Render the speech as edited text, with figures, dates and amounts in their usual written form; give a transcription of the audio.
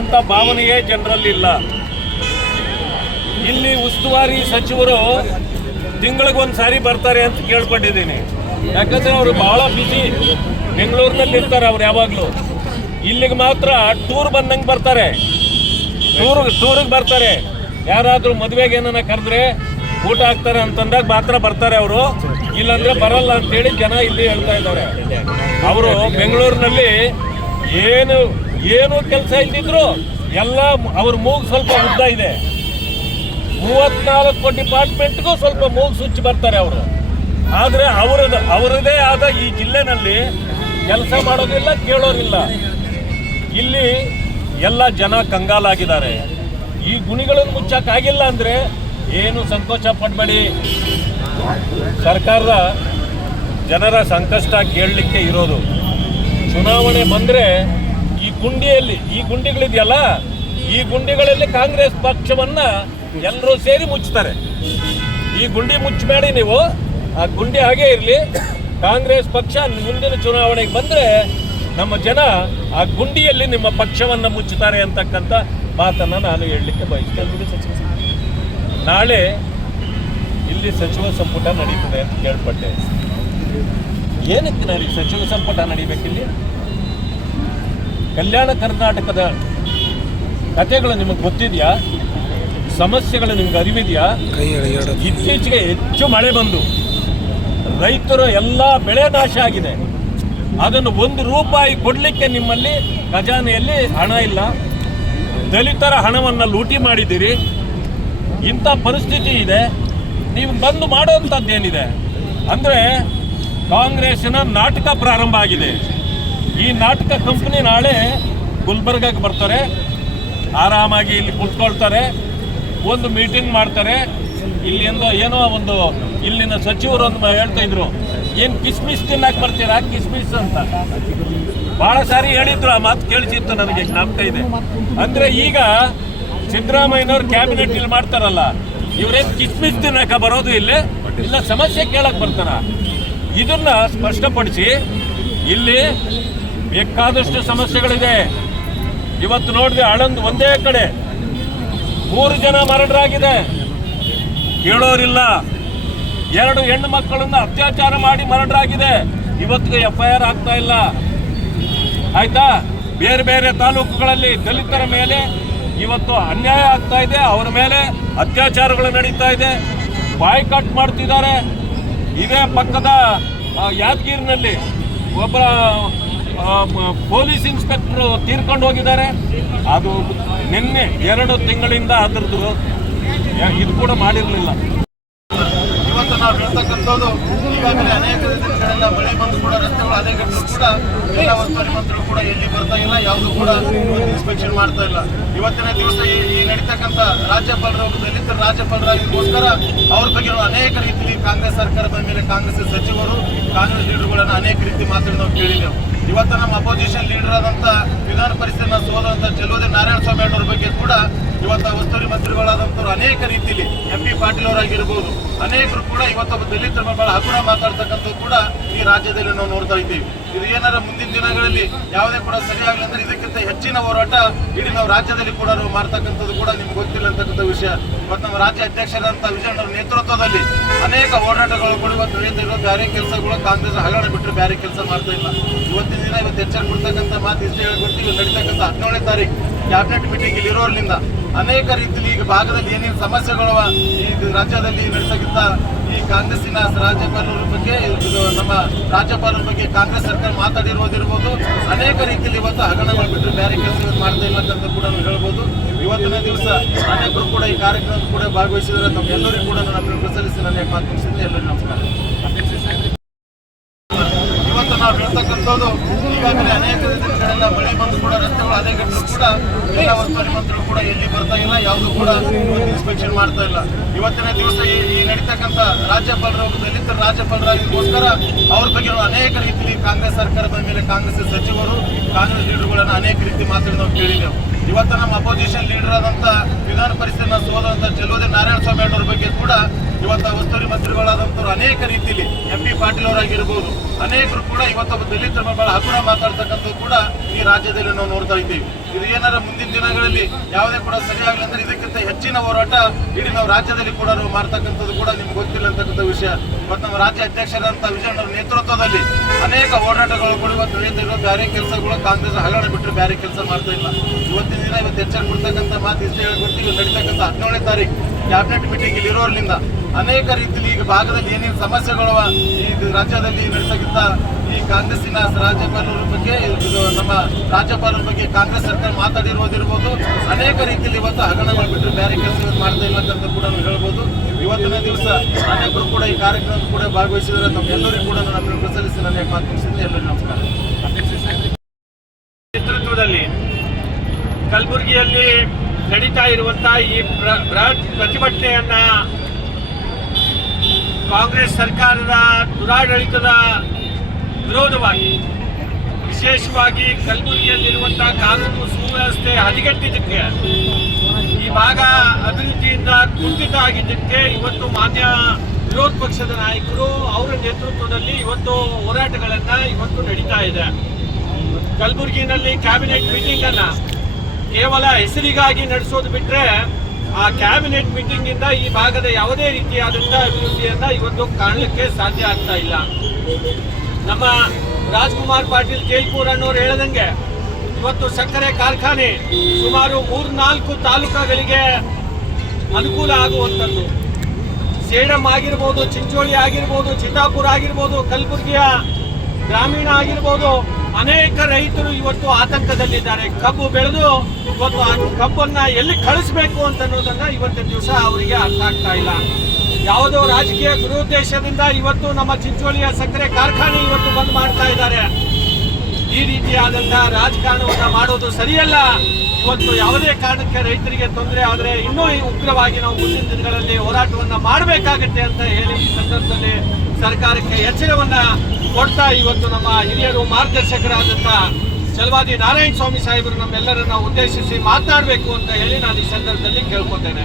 ಅಂತ ಭಾವನೆಯೇ ಜನರಲ್ಲಿ ಇಲ್ಲ. ಇಲ್ಲಿ ಉಸ್ತುವಾರಿ ಸಚಿವರು ತಿಂಗಳಿಗೊಂದು ಸಾರಿ ಬರ್ತಾರೆ ಅಂತ ಕೇಳ್ಕೊಂಡಿದ್ದೀನಿ. ಯಾಕಂದ್ರೆ ಅವರು ಬಹಳ ಬಿಸಿ, ಬೆಂಗಳೂರಿನಲ್ಲಿ ಇರ್ತಾರೆ ಅವ್ರು ಯಾವಾಗಲೂ. ಇಲ್ಲಿಗೆ ಮಾತ್ರ ಟೂರ್ ಬಂದಂಗೆ ಬರ್ತಾರೆ, ಟೂರಿಗೆ ಬರ್ತಾರೆ. ಯಾರಾದರೂ ಮದುವೆಗೆ ಏನನ್ನ ಕರೆದ್ರೆ ಊಟ ಹಾಕ್ತಾರೆ ಅಂತಂದಾಗ ಮಾತ್ರ ಬರ್ತಾರೆ ಅವರು, ಇಲ್ಲಾಂದ್ರೆ ಬರಲ್ಲ ಅಂತೇಳಿ ಜನ ಇಲ್ಲಿ ಹೇಳ್ತಾ ಇದ್ದಾರೆ. ಅವರು ಬೆಂಗಳೂರಿನಲ್ಲಿ ಏನು ಕೆಲಸ ಇದ್ದಿದ್ರು ಎಲ್ಲ ಅವ್ರ ಮೂಗು ಸ್ವಲ್ಪ ಉದ್ದ ಇದೆ. 34 ಡಿಪಾರ್ಟ್ಮೆಂಟ್ಗೂ ಸ್ವಲ್ಪ ಮೂಗು ಸುಚ್ಚಿ ಬರ್ತಾರೆ ಅವರು. ಆದರೆ ಅವರದೇ ಆದ ಈ ಜಿಲ್ಲೆನಲ್ಲಿ ಕೆಲಸ ಮಾಡೋದಿಲ್ಲ, ಕೇಳೋದಿಲ್ಲ. ಇಲ್ಲಿ ಎಲ್ಲ ಜನ ಕಂಗಾಲಾಗಿದ್ದಾರೆ. ಈ ಗುಣಿಗಳನ್ನು ಮುಚ್ಚಕ್ಕಾಗಿಲ್ಲ ಅಂದರೆ ಏನು ಸಂಕೋಚ ಪಡಬೇಡಿ. ಸರ್ಕಾರದ ಜನರ ಸಂಕಷ್ಟ ಕೇಳಲಿಕ್ಕೆ ಇರೋದು. ಚುನಾವಣೆ ಬಂದರೆ ಈ ಗುಂಡಿಗಳಿದೆಯಲ್ಲ, ಈ ಗುಂಡಿಗಳಲ್ಲಿ ಕಾಂಗ್ರೆಸ್ ಪಕ್ಷವನ್ನ ಎಲ್ಲರೂ ಸೇರಿ ಮುಚ್ಚುತ್ತಾರೆ. ಈ ಗುಂಡಿ ಮುಚ್ಚಬೇಡಿ ನೀವು, ಆ ಗುಂಡಿ ಹಾಗೇ ಇರಲಿ. ಕಾಂಗ್ರೆಸ್ ಪಕ್ಷ ಮುಂದಿನ ಚುನಾವಣೆಗೆ ಬಂದರೆ ನಮ್ಮ ಜನ ಆ ಗುಂಡಿಯಲ್ಲಿ ನಿಮ್ಮ ಪಕ್ಷವನ್ನು ಮುಚ್ಚುತ್ತಾರೆ ಅಂತಕ್ಕಂಥ ಮಾತನ್ನು ನಾನು ಹೇಳಲಿಕ್ಕೆ ಬಯಸ್ತೇನೆ. ನಾಳೆ ಇಲ್ಲಿ ಸಚಿವ ಸಂಪುಟ ನಡೀತದೆ ಅಂತ ಕೇಳ್ಪಟ್ಟೆ. ಏನಕ್ಕೆ ನಾನು ಸಚಿವ ಸಂಪುಟ ನಡೀಬೇಕಿಲ್ಲಿ? ಕಲ್ಯಾಣ ಕರ್ನಾಟಕದ ಕಥೆಗಳು ನಿಮಗೆ ಗೊತ್ತಿದೆಯಾ? ಸಮಸ್ಯೆಗಳು ನಿಮ್ಗೆ ಅರಿವಿದೆಯಾ? ಇತ್ತೀಚೆಗೆ ಹೆಚ್ಚು ಮಳೆ ಬಂದು ರೈತರ ಎಲ್ಲ ಬೆಳೆ ನಾಶ ಆಗಿದೆ. ಅದನ್ನು ₹1 ಕೊಡಲಿಕ್ಕೆ ನಿಮ್ಮಲ್ಲಿ ಖಜಾನೆಯಲ್ಲಿ ಹಣ ಇಲ್ಲ. ದಲಿತರ ಹಣವನ್ನು ಲೂಟಿ ಮಾಡಿದ್ದೀರಿ. ಇಂಥ ಪರಿಸ್ಥಿತಿ ಇದೆ. ನೀವು ಬಂದು ಮಾಡುವಂಥದ್ದೇನಿದೆ ಅಂದರೆ ಕಾಂಗ್ರೆಸ್ಸಿನ ನಾಟಕ ಪ್ರಾರಂಭ ಆಗಿದೆ. ಈ ನಾಟಕ ಕಂಪನಿ ನಾಳೆ ಗುಲ್ಬರ್ಗಕ್ಕೆ ಬರ್ತಾರೆ, ಆರಾಮಾಗಿ ಇಲ್ಲಿ ಕುತ್ಕೊಳ್ತಾರೆ, ಒಂದು ಮೀಟಿಂಗ್ ಮಾಡ್ತಾರೆ. ಇಲ್ಲಿಂದ ಏನೋ ಒಂದು ಇಲ್ಲಿನ ಸಚಿವರು ಒಂದು ಹೇಳ್ತಾ ಇದ್ರು, ಏನು ಕಿಸ್ಮಿಸ್ ತಿನ್ನಕ್ಕೆ ಬರ್ತೀರಾ ಕಿಸ್ಮಿಸ್ ಅಂತ ಭಾಳ ಸಾರಿ ಹೇಳಿದ್ರು. ಆ ಮಾತು ಕೇಳಿಸಿತ್ತು ನನಗೆ, ಜ್ಞಾಪಕ ಇದೆ. ಅಂದರೆ ಈಗ ಸಿದ್ದರಾಮಯ್ಯನವ್ರು ಕ್ಯಾಬಿನೆಟ್ ಇಲ್ಲಿ ಮಾಡ್ತಾರಲ್ಲ, ಇವರೇನು ಕಿಸ್ಮಿಸ್ ತಿನ್ನಕ ಬರೋದು ಇಲ್ಲ ಸಮಸ್ಯೆ ಕೇಳಕ್ಕೆ ಬರ್ತಾರ? ಇದನ್ನ ಸ್ಪಷ್ಟಪಡಿಸಿ. ಇಲ್ಲಿ ಬೇಕಾದಷ್ಟು ಸಮಸ್ಯೆಗಳಿದೆ. ಇವತ್ತು ನೋಡಿದೆ ಆಳಂದ್ ಒಂದೇ ಕಡೆ 3 ಜನ ಮರಣರಾಗಿದೆ, ಕೇಳೋರಿಲ್ಲ. 2 ಹೆಣ್ಣು ಮಕ್ಕಳನ್ನ ಅತ್ಯಾಚಾರ ಮಾಡಿ ಮರಣರಾಗಿದೆ, ಇವತ್ತಿಗೆ FIR ಆಗ್ತಾ ಇಲ್ಲ. ಆಯ್ತಾ? ಬೇರೆ ಬೇರೆ ತಾಲೂಕುಗಳಲ್ಲಿ ದಲಿತರ ಮೇಲೆ ಇವತ್ತು ಅನ್ಯಾಯ ಆಗ್ತಾ ಇದೆ, ಅವರ ಮೇಲೆ ಅತ್ಯಾಚಾರಗಳು ನಡೀತಾ ಇದೆ, ಬಾಯ್ಕಾಟ್ ಮಾಡ್ತಿದ್ದಾರೆ. ಇದೇ ಪಕ್ಕದ ಯಾದಗಿರಿನಲ್ಲಿ ಒಬ್ಬ ಪೊಲೀಸ್ ಇನ್ಸ್ಪೆಕ್ಟರ್ ತೀರ್ಕೊಂಡು ಹೋಗಿದ್ದಾರೆ. ಅದು ನಿನ್ನೆ 2 ತಿಂಗಳಿಂದ ಅದರದ್ದು ಇದು ಕೂಡ ಮಾಡಿರಲಿಲ್ಲ. ಇವತ್ತು ನಾವು ಹೇಳ್ತಕ್ಕಂಥದ್ದು ಈಗಾಗಲೇ ಅನೇಕ ದಿನಗಳೆಲ್ಲ ಮಳೆ ಬಂದು ಕೂಡ ರಸ್ತೆಗಳು ಅನೇಕರು ಕೂಡ ಎಲ್ಲ ಒತ್ತುವರಿ ಮಂತ್ರಿಗಳು ಕೂಡ ಎಲ್ಲಿ ಬರ್ತಾ ಇಲ್ಲ, ಯಾವುದು ಕೂಡ ಇನ್ಸ್ಪೆಕ್ಷನ್ ಮಾಡ್ತಾ ಇಲ್ಲ. ಇವತ್ತಿನ ದಿವಸ ಈ ನಡೀತಕ್ಕಂಥ ರಾಜ್ಯಪಾಲರು ದಲಿತರ ರಾಜ್ಯಪಾಲರಾಗಿಗೋಸ್ಕರ ಅವ್ರ ಬಗ್ಗೆ ಅನೇಕ ರೀತಿಯಲ್ಲಿ ಕಾಂಗ್ರೆಸ್ ಸರ್ಕಾರದ ಮೇಲೆ ಕಾಂಗ್ರೆಸ್ ಸಚಿವರು ಕಾಂಗ್ರೆಸ್ ಲೀಡರ್ಗಳನ್ನು ಅನೇಕ ರೀತಿ ಮಾತಾಡಿ ನಾವು ಕೇಳಿದೆವು. ಇವತ್ತು ನಮ್ಮ ಅಪೋಸಿಷನ್ ಲೀಡರ್ ಆದಂಥ ವಿಧಾನ ಪರಿಷತ್ನ ಸೋದರಂತ ಚೆಲುವದಿ ನಾರಾಯಣ ಸ್ವಾಮಿ ಅವರ ಬಗ್ಗೆ ಕೂಡ ಇವತ್ತು ಉಸ್ತುವಾರಿ ಮಂತ್ರಿಗಳಾದಂಥವ್ರು ಅನೇಕ ರೀತಿಯಲ್ಲಿ MP ಪಾಟೀಲ್ ಅವರಾಗಿರ್ಬೋದು, ಅನೇಕರು ಕೂಡ ಇವತ್ತು ದಲಿತರ ಬಹಳ ಹಗುರ ಮಾತಾಡ್ತಕ್ಕಂಥದ್ದು ಕೂಡ ಈ ರಾಜ್ಯದಲ್ಲಿ ನಾವು ನೋಡ್ತಾ ಇದ್ದೀವಿ. ಇದು ಏನಾರ ಮುಂದಿನ ದಿನಗಳಲ್ಲಿ ಯಾವುದೇ ಕೂಡ ಸರಿಯಾಗಲಿ ಅಂದ್ರೆ ಇದಕ್ಕಿಂತ ಹೆಚ್ಚಿನ ಹೋರಾಟ ಇಡೀ ನಾವು ರಾಜ್ಯದಲ್ಲಿ ಕೂಡ ನಾವು ಮಾಡ್ತಕ್ಕಂಥದ್ದು ಕೂಡ ನಿಮ್ಗೆ ಗೊತ್ತಿಲ್ಲ ಅಂತಕ್ಕಂಥ ವಿಷಯ. ಇವತ್ತು ನಮ್ಮ ರಾಜ್ಯ ಅಧ್ಯಕ್ಷರಾದಂಥ ವಿಜಯಣ್ಣವ್ರ ನೇತೃತ್ವದಲ್ಲಿ ಅನೇಕ ಹೋರಾಟಗಳು ಕೂಡ ಇವತ್ತು ನಡೀತಿರೋ ಬೇರೆ ಕೆಲಸಗಳು ಕಾಂಗ್ರೆಸ್ ಹಗರಣ ಬಿಟ್ಟರೆ ಬೇರೆ ಕೆಲಸ ಮಾಡ್ತಾ ಇಲ್ಲ. ಇವತ್ತಿನ ದಿನ ಇವತ್ತು ಎಚ್ಚರ ಕೊಡ್ತಕ್ಕಂಥ ಮಾತು ಇಷ್ಟೇ ಹೇಳ್ಕೊಡ್ತೀವಿ. ನಡೀತಕ್ಕಂಥ 17ನೇ ತಾರೀಕು ಕ್ಯಾಬಿನೆಟ್ ಮೀಟಿಂಗ್ ಇಲ್ಲಿ ಇರೋದ್ರಿಂದ ಅನೇಕ ರೀತಿಯಲ್ಲಿ ಈಗ ಭಾಗದಲ್ಲಿ ಏನೇನು ಸಮಸ್ಯೆಗಳು ಈ ರಾಜ್ಯದಲ್ಲಿ ನಡೀತಕ್ಕಂಥ ಈ ಕಾಂಗ್ರೆಸ್ಸಿನ ರಾಜ್ಯಪಾಲರ ಬಗ್ಗೆ ನಮ್ಮ ರಾಜ್ಯಪಾಲರ ಬಗ್ಗೆ ಕಾಂಗ್ರೆಸ್ ಸರ್ಕಾರ ಮಾತಾಡಿರೋದಿರ್ಬೋದು, ಅನೇಕ ರೀತಿಯಲ್ಲಿ ಇವತ್ತು ಹಗರಣಗಳು ಬಿಟ್ಟರೆ ಬೇರೆ ಕೆಲಸ ಮಾಡ್ತಾ ಇಲ್ಲ ಅಂತ ಕೂಡ ನಾವು ಹೇಳ್ಬೋದು. ಇವತ್ತಿನ ದಿವಸ ಅನೇಕರು ಕೂಡ ಈ ಕಾರ್ಯಕ್ರಮ ಕೂಡ ಭಾಗವಹಿಸಿದರೆ ನಮ್ಮೆಲ್ಲರಿಗೂ ಕೂಡ ನಾನು ಸಲ್ಲಿಸಿ ನನ್ನ ಮಾತು ಮುಗಿಸಿದ್ದೆ. ಎಲ್ಲರಿಗೂ ನಮಸ್ಕಾರ. ಇವತ್ತು ನಾವು ಹೇಳ್ತಕ್ಕಂಥದ್ದು ಈಗಾಗಲೇ ಅನೇಕ ದಿನಗಳೆಲ್ಲ ಮಳೆ ಬಂದು ಕೂಡ ರಸ್ತೆಗಳು ಅನೇಕರು ಕೂಡ ಎಲ್ಲ ಒತ್ತುವರಿ ಮಂತ್ರಿಗಳು ಕೂಡ ಎಲ್ಲಿ ಬರ್ತಾ ಇಲ್ಲ, ಯಾವುದು ಕೂಡ ಇನ್ಸ್ಪೆಕ್ಷನ್ ಮಾಡ್ತಾ ಇಲ್ಲ. ಇವತ್ತಿನ ದಿವಸ ಈ ನಡೀತಕ್ಕಂಥ ರಾಜ್ಯಪಾಲರು ದಲಿತರ ರಾಜ್ಯಪಾಲರಾಗಿಗೋಸ್ಕರ ಅವ್ರ ಬಗ್ಗೆ ಅನೇಕ ರೀತಿಯಲ್ಲಿ ಕಾಂಗ್ರೆಸ್ ಸರ್ಕಾರದ ಮೇಲೆ ಕಾಂಗ್ರೆಸ್ ಸಚಿವರು ಕಾಂಗ್ರೆಸ್ ಲೀಡರ್ಗಳನ್ನು ಅನೇಕ ರೀತಿ ಮಾತಾಡಿ ನಾವು ಕೇಳಿದೆವು. ಇವತ್ತು ನಮ್ಮ ಅಪೋಸಿಷನ್ ಲೀಡರ್ ಆದಂತ ವಿಧಾನ ಪರಿಷತ್ನ ಸೋದಂತ ಚೆಲುವದೆ ನಾರಾಯಣ ಸ್ವಾಮಿ ಅವರ ಬಗ್ಗೆ ಕೂಡ ಇವತ್ತು ಉಸ್ತುವಾರಿ ಮಂತ್ರಿಗಳಾದಂಥವ್ರು ಅನೇಕ ರೀತಿಯಲ್ಲಿ MP ಪಾಟೀಲ್ ಅವರಾಗಿರ್ಬೋದು, ಅನೇಕರು ಕೂಡ ಇವತ್ತು ದಲಿತರ ಬಹಳ ಹಗುರ ಮಾತಾಡ್ತಕ್ಕಂಥದ್ದು ಕೂಡ ಈ ರಾಜ್ಯದಲ್ಲಿ ನಾವು ನೋಡ್ತಾ ಇದ್ದೀವಿ. ಇದು ಏನಾರ ಮುಂದಿನ ದಿನಗಳಲ್ಲಿ ಯಾವುದೇ ಕೂಡ ಸರಿಯಾಗಲಿ ಅಂದ್ರೆ ಇದಕ್ಕಿಂತ ಹೆಚ್ಚಿನ ಹೋರಾಟ ಇಡೀ ನಾವು ರಾಜ್ಯದಲ್ಲಿ ಕೂಡ ನಾವು ಮಾಡ್ತಕ್ಕಂಥದ್ದು ಕೂಡ ನಿಮ್ಗೆ ಗೊತ್ತಿಲ್ಲ ಅಂತಕ್ಕಂಥ ವಿಷಯ. ಇವತ್ತು ನಮ್ಮ ರಾಜ್ಯ ಅಧ್ಯಕ್ಷರಾದಂಥ ವಿಜಯಣ್ಣವ್ರ ನೇತೃತ್ವದಲ್ಲಿ ಅನೇಕ ಹೋರಾಟಗಳು ಕೂಡ ಇವತ್ತು ನಡೀತಿರೋ ಬೇರೆ ಕೆಲಸಗಳು ಕಾಂಗ್ರೆಸ್ ಹಗರಣ ಬಿಟ್ಟರೆ ಬೇರೆ ಕೆಲಸ ಮಾಡ್ತಾ ಇಲ್ಲ. ಇವತ್ತಿನ ದಿನ ಇವತ್ತು ಎಚ್ಚರ ಕೊಡ್ತಕ್ಕಂಥ ಮಾತು ಇಷ್ಟೇ ಹೇಳ್ಕೊಡ್ತೀವಿ. ನಡೀತಕ್ಕಂಥ 17ನೇ ತಾರೀಕು ಕ್ಯಾಬಿನೆಟ್ ಮೀಟಿಂಗ್ ಇಲ್ಲಿ ಇರೋದ್ರಿಂದ ಅನೇಕ ರೀತಿಯಲ್ಲಿ ಈಗ ಭಾಗದಲ್ಲಿ ಏನೇನು ಸಮಸ್ಯೆಗಳು ಈ ರಾಜ್ಯದಲ್ಲಿ ನಡೀತಕ್ಕಂಥ ಈ ಕಾಂಗ್ರೆಸ್ಸಿನ ರಾಜ್ಯಪಾಲರ ಬಗ್ಗೆ ನಮ್ಮ ರಾಜ್ಯಪಾಲರ ಬಗ್ಗೆ ಕಾಂಗ್ರೆಸ್ ಸರ್ಕಾರ ಮಾತಾಡಿರೋದಿರ್ಬೋದು, ಅನೇಕ ರೀತಿಯಲ್ಲಿ ಇವತ್ತು ಹಗರಣಗಳು ಬಿಟ್ಟರೆ ಬೇರೆ ಕೆಲಸ ಮಾಡ್ತಾ ಇಲ್ಲ ಅಂತ ಕೂಡ ನಾವು ಹೇಳ್ಬೋದು. ಇವತ್ತಿನ ದಿವಸ ಅನೇಕರು ಕೂಡ ಈ ಕಾರ್ಯಕ್ರಮ ಕೂಡ ಭಾಗವಹಿಸಿದರೆ ನಮ್ಮೆಲ್ಲರಿಗೂ ಕೂಡ ನಾನು ಪ್ರಸರಿಸಿ ನನ್ನ ಮಾತು ಮುಗಿಸಿದ್ದೆ. ಎಲ್ಲರಿಗೂ ನಮಸ್ಕಾರ. ನೇತೃತ್ವದಲ್ಲಿ ಕಲಬುರಗಿಯಲ್ಲಿ ನಡೀತಾ ಇರುವಂತಹ ಈ ಬೃಹತ್ ಪ್ರತಿಭಟನೆಯನ್ನ ಕಾಂಗ್ರೆಸ್ ಸರ್ಕಾರದ ದುರಾಡಳಿತದ ವಿರೋಧವಾಗಿ, ವಿಶೇಷವಾಗಿ ಕಲಬುರಗಿಯಲ್ಲಿರುವಂತಹ ಕಾನೂನು ಸುವ್ಯವಸ್ಥೆ ಹದಗೆಟ್ಟಿದ್ದಕ್ಕೆ, ಈ ಭಾಗ ಅಭಿವೃದ್ಧಿಯಿಂದ ಕುಂಠಿತ ಆಗಿದ್ದಕ್ಕೆ ಇವತ್ತು ಮಾನ್ಯ ವಿರೋಧ ಪಕ್ಷದ ನಾಯಕರು ಅವರ ನೇತೃತ್ವದಲ್ಲಿ ಇವತ್ತು ಹೋರಾಟಗಳನ್ನ ಇವತ್ತು ನಡೀತಾ ಇದೆ. ಕಲಬುರಗಿನಲ್ಲಿ ಕ್ಯಾಬಿನೆಟ್ ಮೀಟಿಂಗ್ ಅನ್ನ ಕೇವಲ ಹೆಸರಿಗಾಗಿ ನಡೆಸೋದು ಬಿಟ್ರೆ ಆ ಕ್ಯಾಬಿನೆಟ್ ಮೀಟಿಂಗ್ ಇಂದ ಈ ಭಾಗದ ಯಾವುದೇ ರೀತಿಯಾದಂತಹ ಅಭಿವೃದ್ಧಿಯನ್ನ ಇವತ್ತು ಕಾಣಲಿಕ್ಕೆ ಸಾಧ್ಯ ಆಗ್ತಾ ಇಲ್ಲ. ನಮ್ಮ ರಾಜ್ಕುಮಾರ್ ಪಾಟೀಲ್ ಕೇಲ್ಪುರ್ ಅನ್ನೋರು ಹೇಳದಂಗೆ ಇವತ್ತು ಸಕ್ಕರೆ ಕಾರ್ಖಾನೆ ಸುಮಾರು 3-4 ತಾಲೂಕುಗಳಿಗೆ ಅನುಕೂಲ ಆಗುವಂಥದ್ದು. ಸೇಡಂ ಆಗಿರ್ಬೋದು, ಚಿಂಚೋಳಿ ಆಗಿರ್ಬೋದು, ಚಿತ್ತಾಪುರ ಆಗಿರ್ಬೋದು, ಕಲಬುರಗಿಯ ಗ್ರಾಮೀಣ ಆಗಿರ್ಬೋದು, ಅನೇಕ ರೈತರು ಇವತ್ತು ಆತಂಕದಲ್ಲಿದ್ದಾರೆ. ಕಬ್ಬು ಬೆಳೆದು ಇವತ್ತು ಆ ಕಬ್ಬನ್ನ ಎಲ್ಲಿ ಕಳಿಸ್ಬೇಕು ಅಂತ ಅನ್ನೋದನ್ನ ಇವತ್ತಿನ ದಿವಸ ಅವರಿಗೆ ಅರ್ಥ ಆಗ್ತಾ ಇಲ್ಲ. ಯಾವುದೋ ರಾಜಕೀಯ ದುರುದ್ದೇಶದಿಂದ ಇವತ್ತು ನಮ್ಮ ಚಿಂಚೋಳಿಯ ಸಕ್ಕರೆ ಕಾರ್ಖಾನೆ ಇವತ್ತು ಬಂದ್ ಮಾಡ್ತಾ ಇದ್ದಾರೆ. ಈ ರೀತಿಯಾದಂತಹ ರಾಜಕಾರಣವನ್ನ ಮಾಡೋದು ಸರಿಯಲ್ಲ. ಇವತ್ತು ಯಾವುದೇ ಕಾರಣಕ್ಕೆ ರೈತರಿಗೆ ತೊಂದರೆ ಆದರೆ ಇನ್ನೂ ಉಗ್ರವಾಗಿ ನಾವು ಮುಂದಿನ ದಿನಗಳಲ್ಲಿ ಹೋರಾಟವನ್ನ ಮಾಡಬೇಕಾಗತ್ತೆ ಅಂತ ಹೇಳಿ ಈ ಸಂದರ್ಭದಲ್ಲಿ ಸರ್ಕಾರಕ್ಕೆ ಎಚ್ಚರವನ್ನ ಕೊಡ್ತಾ ಇವತ್ತು ನಮ್ಮ ಹಿರಿಯರು ಮಾರ್ಗದರ್ಶಕರಾದಂಥ ಚಲವಾದಿ ನಾರಾಯಣ ಸ್ವಾಮಿ ಸಾಹೇಬರು ನಮ್ಮೆಲ್ಲರನ್ನ ಉದ್ದೇಶಿಸಿ ಮಾತನಾಡಬೇಕು ಅಂತ ಹೇಳಿ ನಾನು ಈ ಸಂದರ್ಭದಲ್ಲಿ ಕೇಳ್ಕೊತೇನೆ.